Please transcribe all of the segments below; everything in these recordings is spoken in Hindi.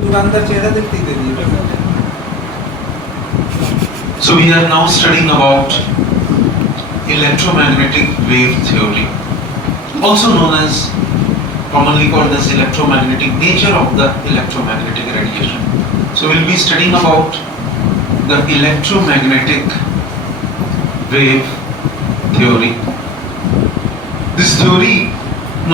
दुकानदार चेहरा देखती दे दिए। So we are now studying about electromagnetic wave theory, also known as, commonly called as electromagnetic nature of the electromagnetic radiation. So we'll be studying about the electromagnetic wave theory. This theory,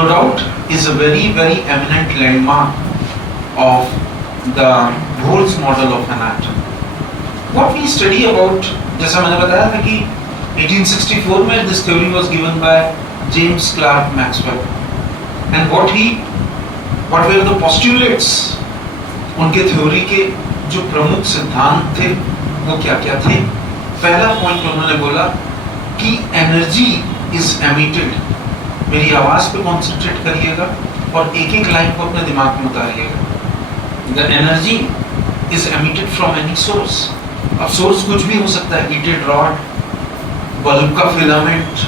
no doubt, is a very eminent landmark of the Bohr's model of an atom. What we study about, जैसा मैंने बताया था कि 1864 में this theory was given by James Clerk Maxwell, and what were the postulates, उनके theory के जो प्रमुख सिद्धांत थे वो क्या क्या थे। पहला पॉइंट उन्होंने बोला कि एनर्जी इज एमिटेड, मेरी आवाज पे कॉन्सेंट्रेट करिएगा और एक एक लाइन को अपने दिमाग में उतारिएगा। The energy is emitted from any source. अब सोर्स कुछ भी हो सकता है, हीटेड रॉड, बल्ब का फिलामेंट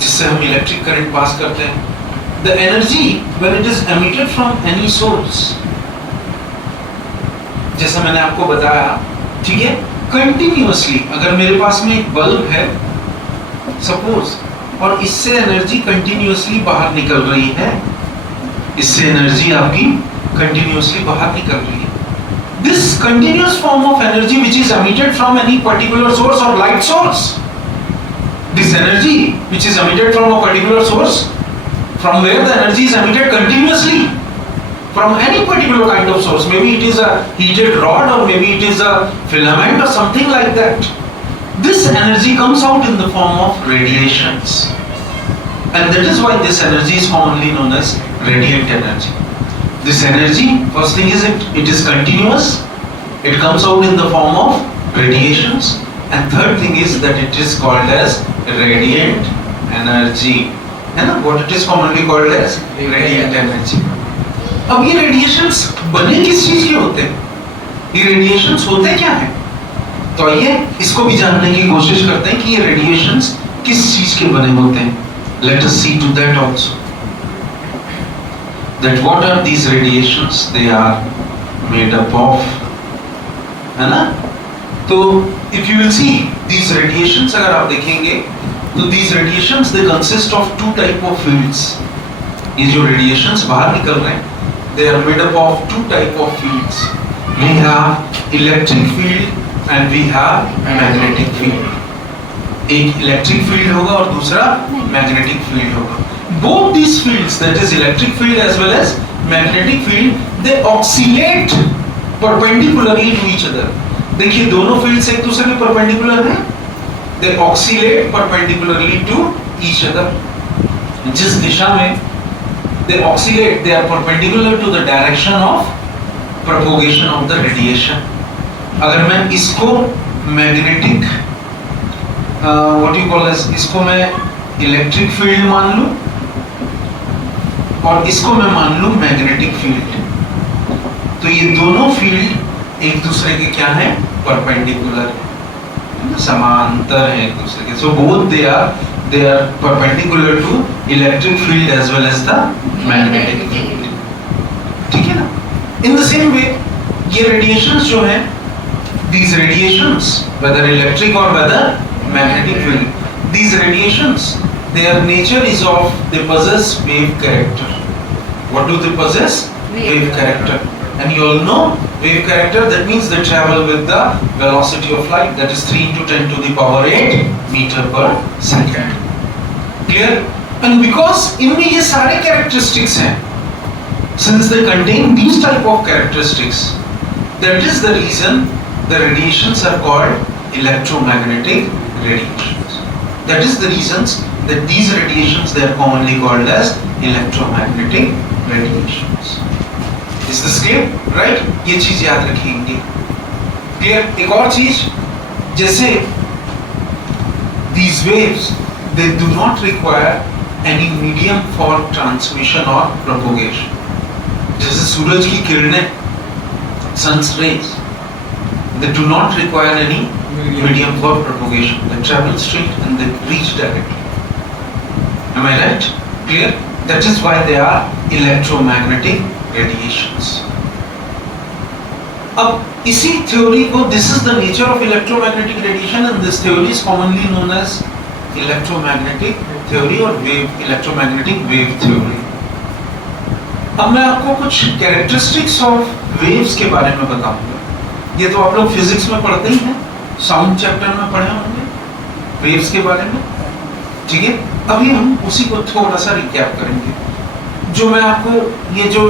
जिससे हम इलेक्ट्रिक करंट पास करते हैं। The energy when it is emitted from any source, जैसा मैंने आपको बताया, ठीक है, कंटिन्यूअसली अगर मेरे पास में एक बल्ब है सपोज, और इससे एनर्जी कंटिन्यूअसली बाहर निकल रही है, इससे एनर्जी आपकी कंटिन्यूअसली बाहर निकल रही है। This continuous form of energy which is emitted from any particular source or light source, this energy which is emitted from a particular source, from where the energy is emitted continuously from any particular kind of source, maybe it is a heated rod or maybe it is a filament or something like that, this energy comes out in the form of radiations, and that is why this energy is commonly known as radiant energy. This energy, first thing is it is continuous, it comes out in the form of radiations, and third thing is that it is called as radiant energy, and what it is commonly called as radiant energy. अब ये radiations बने किस चीज के होते हैं, ये radiations होते क्या हैं, तो आइए इसको भी जानने की कोशिश करते हैं कि ये radiations किस चीज के बने होते हैं। Let us see to that also, that what are these radiations they are made up of, है ना। तो if you will see these radiations, अगर आप देखेंगे तो these radiations they consist of two type of fields. ये जो radiations बाहर निकल रहे हैं they are made up of two type of fields. We have electric field and we have magnetic field. एक electric field होगा और दूसरा magnetic field होगा। Both these fields, that is electric field as well as magnetic field, they oscillate perpendicularly to each other. देखिए दोनों fields एक दूसरे के perpendicular हैं, they oscillate perpendicularly to each other. जिस दिशा में they oscillate, they are perpendicular to the direction of propagation of the radiation. अगर मैं इसको magnetic what you call as, इसको मैं electric field मान लूं और इसको मैं मान लूं मैग्नेटिक फील्ड, तो ये दोनों फील्ड एक दूसरे के क्या है, परपेंडिकुलर है, समांतर है एक दूसरे के। So both they are perpendicular to electric field as well as the magnetic field, ठीक है ना। इन द सेम वे ये रेडिएशंस जो हैं, these radiations whether electric or whether magnetic field, these radiations their nature is of, they possess wave character. What do they possess? Wave character. And you all know wave character, that means they travel with the velocity of light, that is 3 into 10 to the power 8 meter per second. Clear? And because इनमें ये सारे characteristics हैं, since they contain these type of characteristics, that is the reason the radiations are called electromagnetic radiations. That is the reasons that these radiations they are commonly called as electromagnetic radiations. Is this clear? Right? ये चीज याद रखेंगे। Clear? एक और चीज, जैसे these waves they do not require any medium for transmission or propagation. जैसे सूरज की किरणें, sun's rays, they do not require any medium for propagation. They travel straight and they reach directly. Am I right? Clear? That is why they are electromagnetic radiations. अब इसी थ्योरी को, this is the nature of electromagnetic radiation and this theory is commonly known as electromagnetic theory और वेव, इलेक्ट्रोमैग्नेटिक वेव थ्योरी। अब मैं आपको कुछ कैरेक्टरिस्टिक्स ऑफ वेव्स के बारे में बताऊंगा। ये तो आप लोग फिजिक्स में पढ़ते ही हैं, साउंड चैप्टर में पढ़े होंगे वेव्स के बारे में, ठीक है। अभी हम उसी को थोड़ा सा रिकैप करेंगे। जो मैं आपको ये जो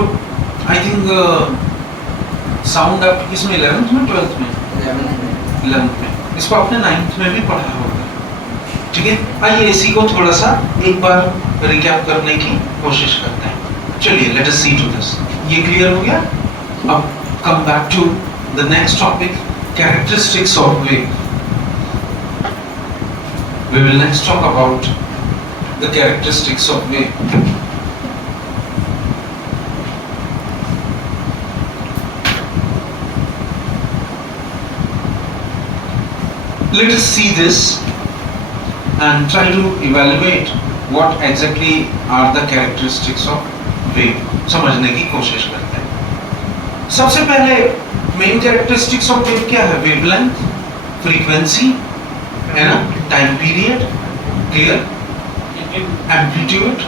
आई थिंक साउंड आप किसमें 11th में 12th में 11th में, इसको आपने 9th में भी पढ़ा होगा, ठीक है। आइए इसी को थोड़ा सा एक बार रिकैप करने की कोशिश करते हैं। चलिए let us see to this. ये क्लियर हो गया। अब come back to the next topic, characteristics of wave. We will next talk about the characteristics of wave. Let us see this and try to evaluate what exactly are the characteristics of wave. समझने की कोशिश करते हैं। सबसे पहले मेन कैरेक्टरिस्टिक्स ऑफ वेव क्या है? वेवलेंथ, फ्रीक्वेंसी, है ना, टाइम पीरियड, क्लियर, एम्पलीट्यूड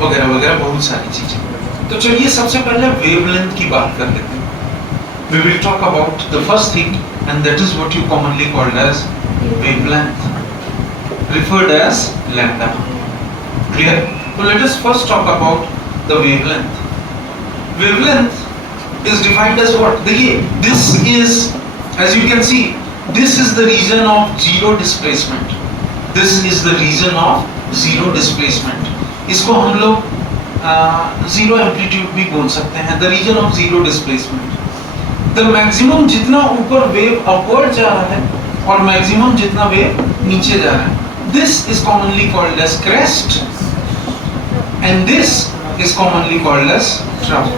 वगैरह वगैरह, बहुत सारी चीजें। तो चलिए सबसे पहले वेवलेंथ की बात कर लेते हैं। We will talk about the first thing and that is what you commonly called as wavelength, referred as lambda. Clear? So let us first talk about the wavelength. Wavelength is defined as what? देखिए, this is, as you can see, this is the region of zero displacement. This is the region of zero displacement. इसको हम लोग zero amplitude भी बोल सकते हैं, the region of zero displacement. The maximum जितना ऊपर वेव अपवर्ड जा रहा है और मैक्सिमम जितना वेव नीचे जा रहा है, this is commonly called as crest and this is commonly called as trough.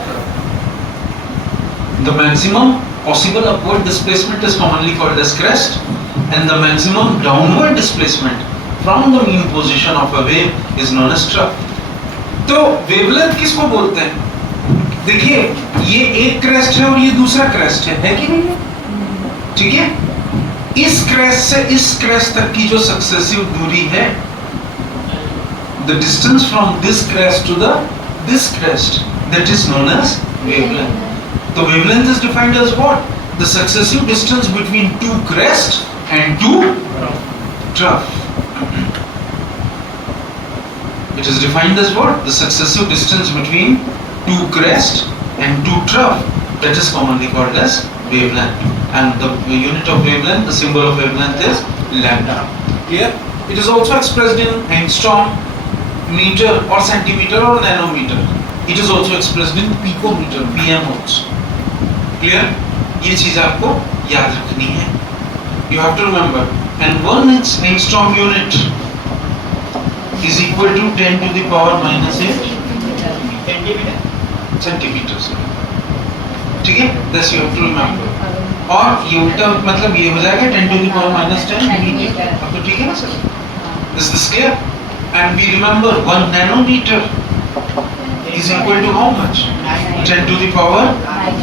The maximum possible upward displacement is commonly called as crest and the maximum downward displacement from the mean position of a wave is known as trough. तो वेवलेंथ किसको बोलते हैं? देखिए, ये एक क्रेस्ट है और ये दूसरा क्रेस्ट है कि नहीं? ठीक है। इस क्रेस्ट से इस क्रेस्ट तक की जो सक्सेसिव दूरी है, the distance from this crest to this crest, that is known as wavelength. So wavelength is defined as what? The successive distance between two crests and two trough. It is defined as what? The successive distance between two crests and two trough. That is commonly called as wavelength. And the unit of wavelength, the symbol of wavelength is lambda. Here, it is also expressed in angstrom, meter or centimeter or nanometer. It is also expressed in picometer, PM also. Clear? ये चीज आपको याद रखनी है. You have to remember. And one angstrom unit is equal to 10 to the power minus 8 centimeters. ठीक है? This you have to remember. और ये उल्टा मतलब ये हो जाएगा 10 to the power minus 10 metre. अब तो ठीक है ना sir? This is clear. And we remember 1 nanometer is equal to how much? 10 to the power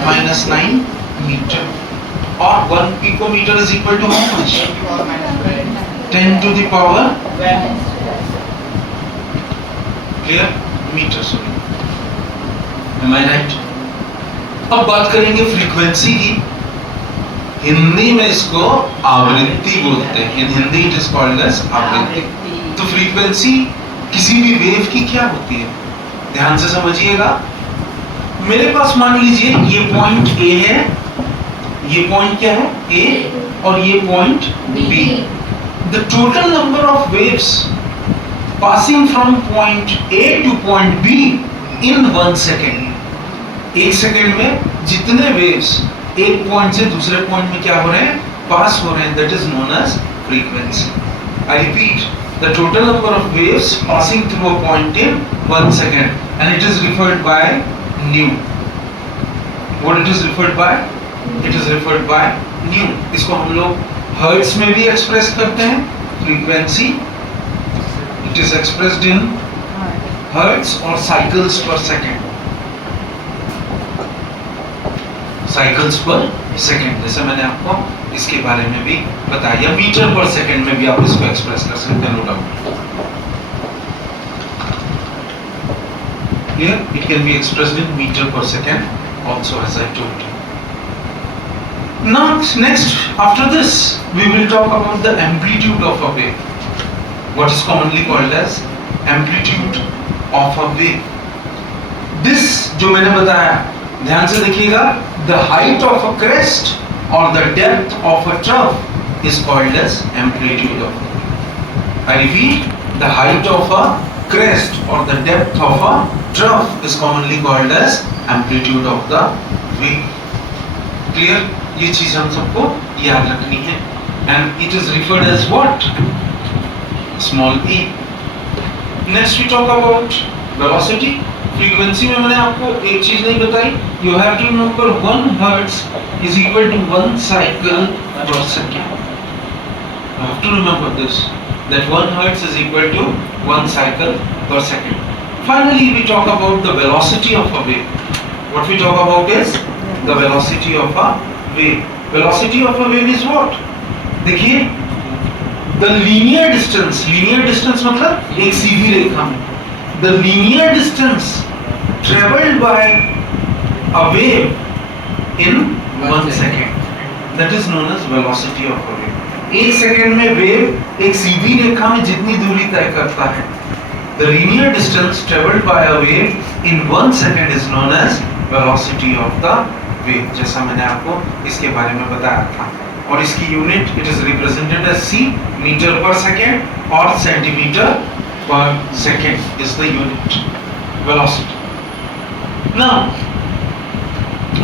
minus 9 meter. Or 1 picometer is equal to how much? 10 to the power clear meter. Sorry. Am I right? अब बात करेंगे फ्रीक्वेंसी की. हिंदी में इसको आवृत्ति बोलते हैं. In Hindi it is called as आवृत्ति. तो फ्रीक्वेंसी किसी भी वेव की क्या होती है? ध्यान से समझिएगा. मेरे पास मान लीजिए ये पॉइंट A है, ये पॉइंट क्या है? A, और ये point B. The total number of waves passing from point A to point B in 1 second. एक सेकेंड में जितने वेव्स एक पॉइंट से दूसरे पॉइंट में क्या हो रहे हैं? पास हो रहे हैं. That is known as frequency. I repeat, the total number of waves passing through a point in 1 second, and it is referred by nu. What it is referred by? It is referred by nu. इसको हम लोग हर्ट्ज में भी एक्सप्रेस करते हैं. Frequency it is expressed in hertz or cycles per second. Cycles पर सेकंड, जैसे मैंने आपको इसके बारे में भी बताया, मीटर पर सेकंड में भी आप इसको एक्सप्रेस कर सकते हैं, no doubt. Here it can be expressed in meter per second also, as I told you. Now next, after this we will talk about the amplitude of a wave, what is commonly called as amplitude of a wave. This जो मैंने बताया, ध्यान से देखिएगा, the height of a crest or the depth of a trough is called as amplitude of a wave. I repeat, the height of a crest or the depth of a trough is commonly called as amplitude of the wave. Clear? ये चीज हम सबको याद रखनी है, and it is referred as what? Small e. Next we talk about velocity. Frequency में मैंने आपको एक चीज नहीं बताई. You have to remember 1 hertz is equal to 1 cycle per second. You have to remember this, that 1 hertz is equal to 1 cycle per second. Finally, we talk about the velocity of a wave. What we talk about is the velocity of a wave. Velocity of a wave is what? देखिए, the linear distance मतलब एक सीधी रेखा में, the linear distance traveled by a wave in 1 second, that is known as velocity of a wave. एक सेकेंड में वेव एक सीधी रेखा में जितनी दूरी तय करता है, the linear distance traveled by a wave in 1 second is known as velocity of the wave. जैसा मैंने आपको इसके बारे में बताया था, और इसकी unit it is represented as c, metre पर सेकेंड, और सेंटीमीटर पर second is the unit velocity. Now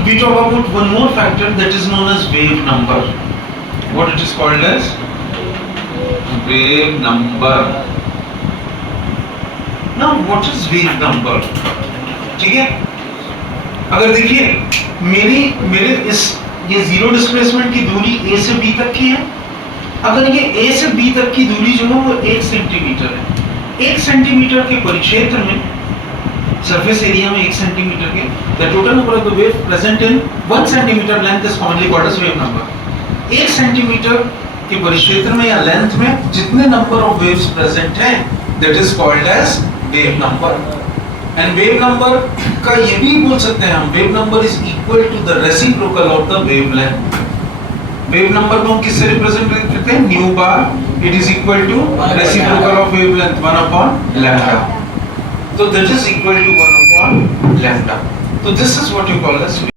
we talk about one more factor that is known as wave number. What it is called as? Wave number. Now what is wave number? ठीक है, अगर देखिए मेरे इस ये जीरो डिस्प्लेसमेंट की दूरी a से b तक की है, अगर ये a से b तक की दूरी जो है वो 1 सेंटीमीटर है, 1 सेंटीमीटर के परिक्षेत्र में, सरफेस एरिया में 1 सेंटीमीटर के, the total number of the wave present in 1 centimeter length is commonly called as wave number. 1 centimetre के परिक्षेत्र में या लेंथ में जितने नंबर ऑफ वेव्स प्रेजेंट हैं, that is called as wave number. And wave number का ये भी बोल सकते हैं हम, wave number is equal to the reciprocal of the wavelength. Wave number को हम किससे रिप्रेजेंट करते हैं? New bar, it is equal to reciprocal of wavelength 1 upon lambda. So that is equal to 1 upon lambda. So this is what you call as